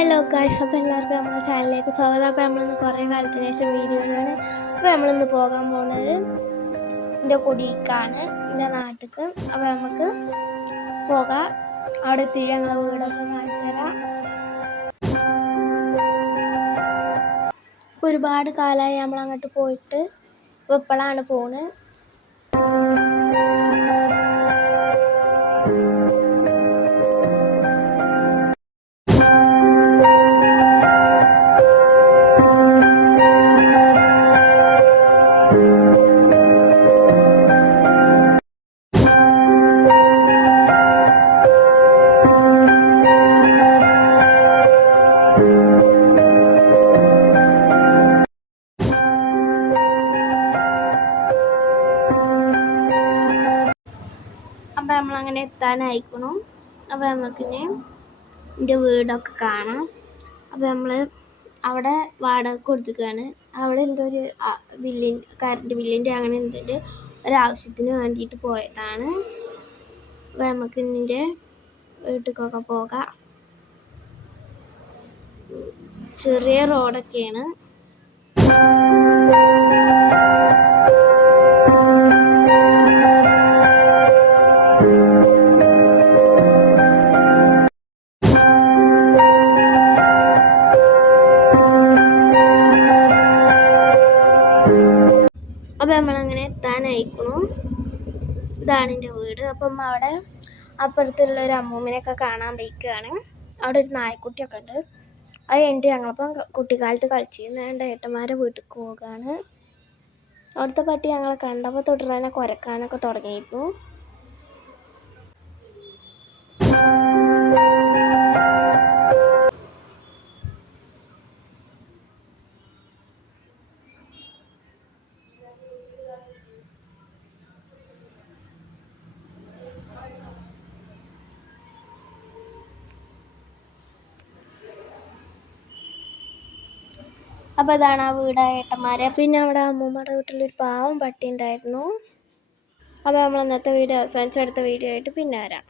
Hello guys, അപ്പോൾ എല്ലാവർക്കും നമ്മുടെ ചാനലിലേക്ക് സ്വാഗതം. അപ്പോൾ നമ്മളിന്ന് കുറേ കാലത്തിന് ശേഷം വീഡിയോ ആണ്. അപ്പോൾ നമ്മളിന്ന് പോകാൻ പോകുന്നത് എൻ്റെ കുടിക്കാണ്, എൻ്റെ നാട്ടിലേക്ക്. അപ്പോൾ നമുക്ക് പോകാം. അവിടെ എത്തി ഞങ്ങളെ വീടൊക്കെ കാണിച്ചു തരാം. ഒരുപാട് കാലമായി നമ്മളങ്ങോട്ട് പോയിട്ട്. അപ്പോൾ ഇപ്പോഴാണ് പോകുന്നത്. അപ്പോൾ നമ്മളങ്ങനെ എത്താനായിക്കണം. അപ്പോൾ നമുക്കിനി എൻ്റെ വീടൊക്കെ കാണാം. അപ്പോൾ നമ്മൾ അവിടെ വാടക കൊടുത്തിരിക്കുകയാണ്. അവിടെ എന്തോ ഒരു കറണ്ട് ബില്ലിൻ്റെ അങ്ങനെ എന്തിൻ്റെ ഒരാവശ്യത്തിന് വേണ്ടിയിട്ട് പോയതാണ്. അപ്പോൾ നമുക്ക് എൻ്റെ വീട്ടിലേക്കൊക്കെ പോകാം. ചെറിയ റോഡൊക്കെയാണ്. അപ്പം നമ്മളങ്ങനെ എത്താനായിക്കണു. ഇതാണ് എൻ്റെ വീട്. അപ്പം അവിടെ അപ്പുറത്തുള്ള ഒരു അമ്മൂമ്മനെയൊക്കെ കാണാൻ പോയിക്കുകയാണ്. അവിടെ ഒരു നായ്ക്കുട്ടിയൊക്കെ ഉണ്ട്. അത് കഴിഞ്ഞിട്ട് ഞങ്ങളിപ്പം കുട്ടിക്കാലത്ത് കളിച്ചിരുന്ന എൻ്റെ ഏട്ടന്മാരെ വീട്ടിൽ പോവുകയാണ്. അവിടുത്തെ പട്ടി ഞങ്ങളെ കണ്ടപ്പോൾ തൊട്ടുതന്നെ കുരക്കാനൊക്കെ തുടങ്ങിയിരുന്നു. അപ്പോൾ ഇതാണ് ആ വീട്, ഏട്ടന്മാരെ. പിന്നെ അവിടെ അമ്മൂമ്മയുടെ വീട്ടിലൊരു പാവം പട്ടി ഉണ്ടായിരുന്നു. അപ്പോൾ നമ്മൾ ഇന്നത്തെ വീഡിയോ അവസാനിച്ചെടുത്ത വീഡിയോ ആയിട്ട് പിന്നെ വരാം.